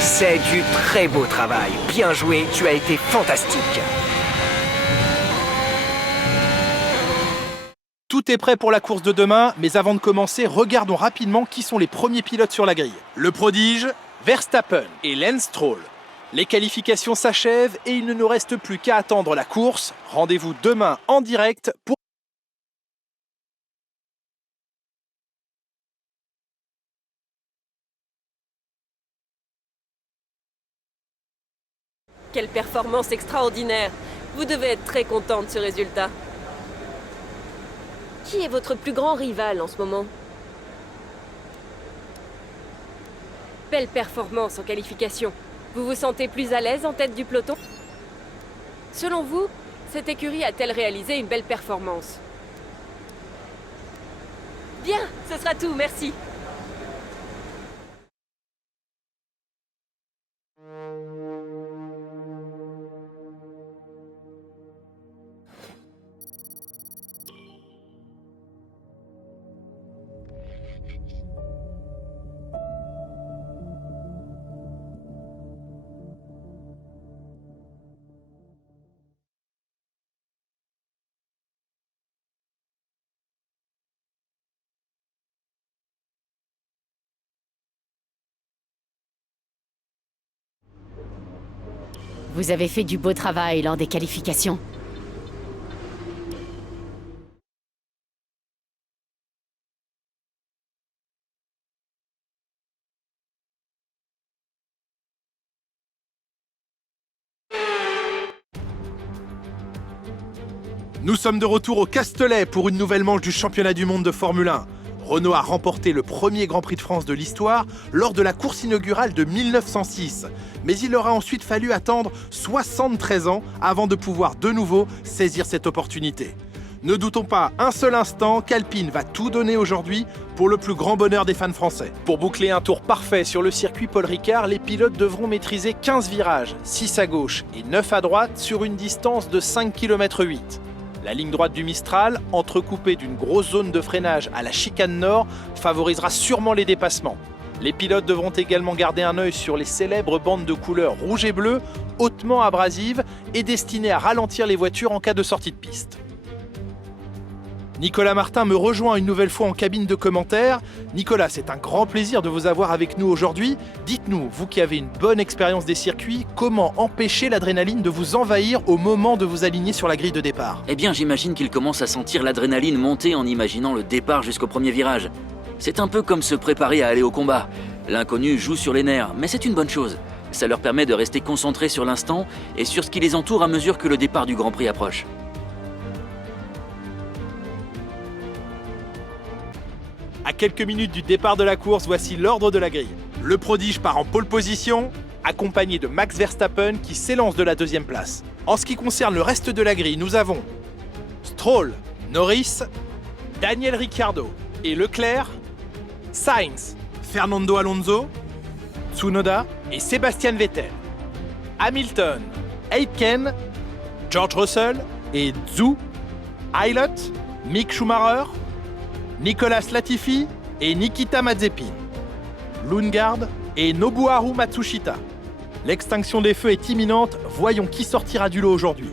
C'est du très beau travail. Bien joué, tu as été fantastique. Tout est prêt pour la course de demain, mais avant de commencer, regardons rapidement qui sont les premiers pilotes sur la grille. Le prodige, Verstappen et Lance Stroll. Les qualifications s'achèvent et il ne nous reste plus qu'à attendre la course. Rendez-vous demain en direct pour... Quelle performance extraordinaire! Vous devez être très content de ce résultat. Qui est votre plus grand rival en ce moment? Belle performance en qualification. Vous vous sentez plus à l'aise en tête du peloton? Selon vous, cette écurie a-t-elle réalisé une belle performance? Bien, ce sera tout, merci. Vous avez fait du beau travail lors des qualifications. Nous sommes de retour au Castellet pour une nouvelle manche du championnat du monde de Formule 1. Renault a remporté le premier Grand Prix de France de l'histoire lors de la course inaugurale de 1906. Mais il aura ensuite fallu attendre 73 ans avant de pouvoir de nouveau saisir cette opportunité. Ne doutons pas un seul instant qu'Alpine va tout donner aujourd'hui pour le plus grand bonheur des fans français. Pour boucler un tour parfait sur le circuit Paul Ricard, les pilotes devront maîtriser 15 virages, 6 à gauche et 9 à droite sur une distance de 5,8 km. La ligne droite du Mistral, entrecoupée d'une grosse zone de freinage à la chicane nord, favorisera sûrement les dépassements. Les pilotes devront également garder un œil sur les célèbres bandes de couleur rouge et bleu, hautement abrasives et destinées à ralentir les voitures en cas de sortie de piste. Nicolas Martin me rejoint une nouvelle fois en cabine de commentaires. Nicolas, c'est un grand plaisir de vous avoir avec nous aujourd'hui. Dites-nous, vous qui avez une bonne expérience des circuits, comment empêcher l'adrénaline de vous envahir au moment de vous aligner sur la grille de départ? Eh bien, j'imagine qu'il commence à sentir l'adrénaline monter en imaginant le départ jusqu'au premier virage. C'est un peu comme se préparer à aller au combat. L'inconnu joue sur les nerfs, mais c'est une bonne chose. Ça leur permet de rester concentrés sur l'instant et sur ce qui les entoure à mesure que le départ du Grand Prix approche. À quelques minutes du départ de la course, voici l'ordre de la grille. Le prodige part en pole position, accompagné de Max Verstappen qui s'élance de la deuxième place. En ce qui concerne le reste de la grille, nous avons Stroll, Norris, Daniel Ricciardo et Leclerc, Sainz, Fernando Alonso, Tsunoda et Sébastien Vettel. Hamilton, Aitken, George Russell et Zhou, Aylot, Mick Schumacher, Nicolas Latifi et Nikita Mazepin. Lundgaard et Nobuharu Matsushita. L'extinction des feux est imminente, voyons qui sortira du lot aujourd'hui.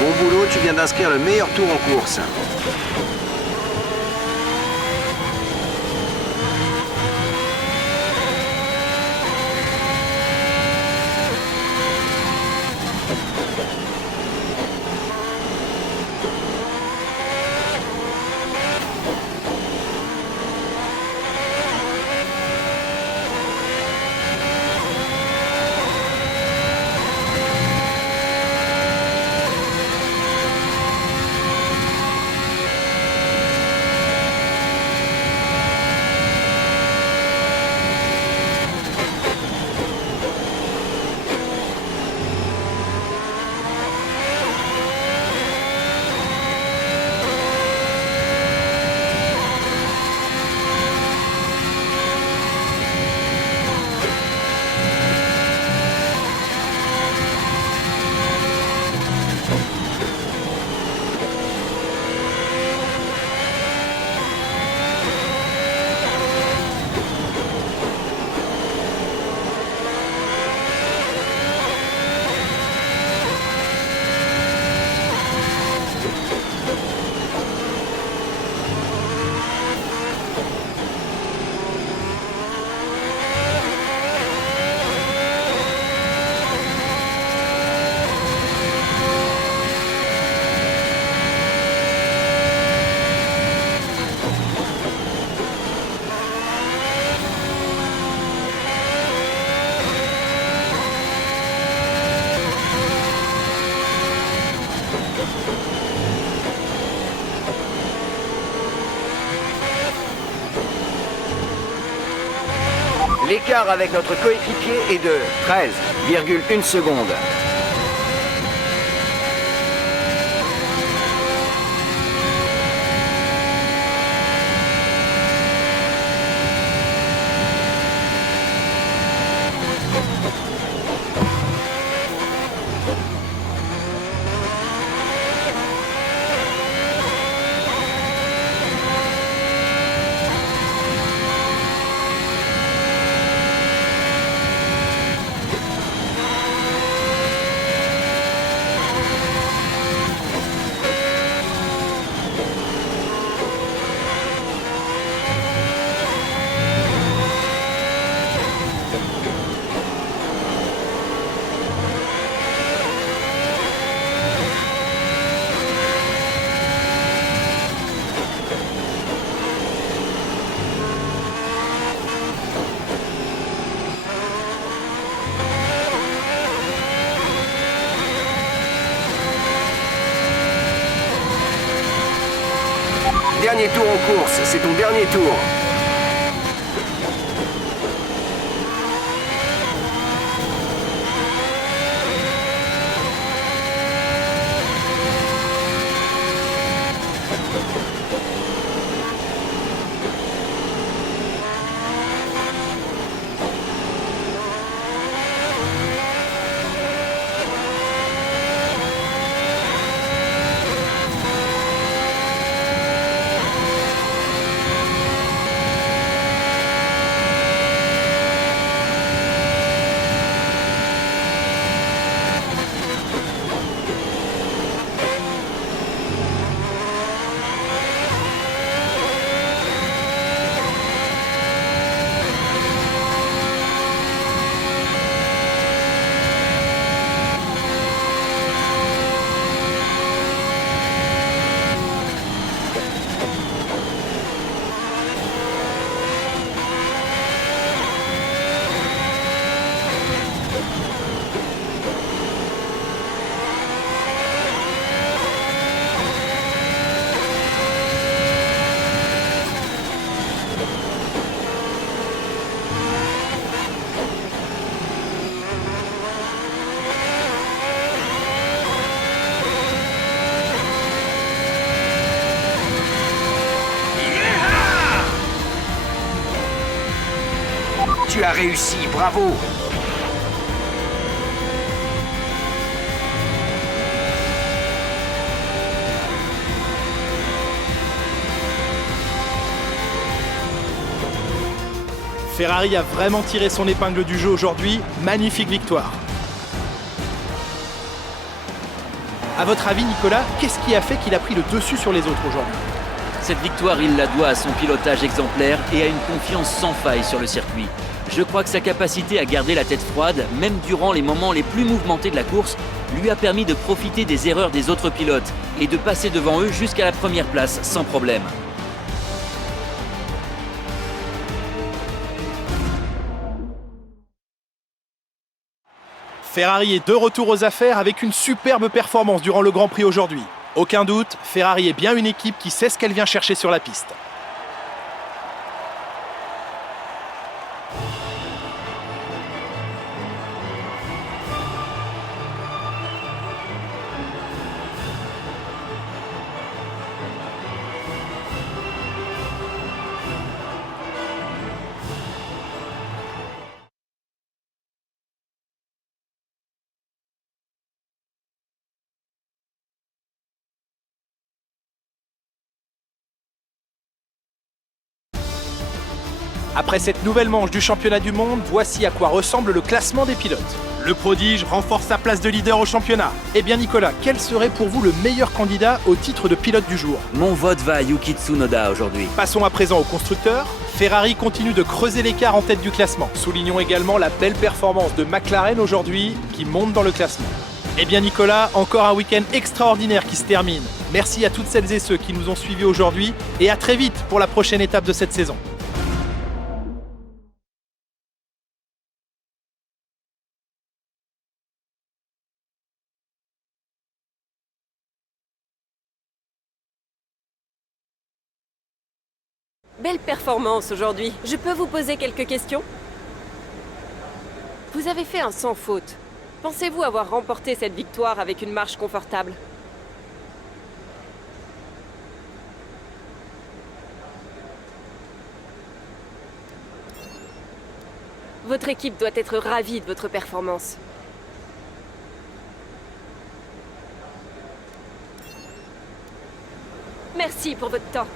Bon boulot, tu viens d'inscrire le meilleur tour en course. L'écart avec notre coéquipier est de 13,1 secondes. Dernier tour en course, c'est ton dernier tour. Tu as réussi, bravo! Ferrari a vraiment tiré son épingle du jeu aujourd'hui, magnifique victoire. À votre avis, Nicolas, qu'est-ce qui a fait qu'il a pris le dessus sur les autres aujourd'hui? Cette victoire, il la doit à son pilotage exemplaire et à une confiance sans faille sur le circuit. Je crois que sa capacité à garder la tête froide, même durant les moments les plus mouvementés de la course, lui a permis de profiter des erreurs des autres pilotes et de passer devant eux jusqu'à la première place sans problème. Ferrari est de retour aux affaires avec une superbe performance durant le Grand Prix aujourd'hui. Aucun doute, Ferrari est bien une équipe qui sait ce qu'elle vient chercher sur la piste. Après cette nouvelle manche du championnat du monde, voici à quoi ressemble le classement des pilotes. Le prodige renforce sa place de leader au championnat. Eh bien Nicolas, quel serait pour vous le meilleur candidat au titre de pilote du jour? Mon vote va à Yuki Tsunoda aujourd'hui. Passons à présent au constructeur. Ferrari continue de creuser l'écart en tête du classement. Soulignons également la belle performance de McLaren aujourd'hui, qui monte dans le classement. Eh bien Nicolas, encore un week-end extraordinaire qui se termine. Merci à toutes celles et ceux qui nous ont suivis aujourd'hui, et à très vite pour la prochaine étape de cette saison. Belle performance aujourd'hui. Je peux vous poser quelques questions? Vous avez fait un sans faute. Pensez-vous avoir remporté cette victoire avec une marche confortable? Votre équipe doit être ravie de votre performance. Merci pour votre temps.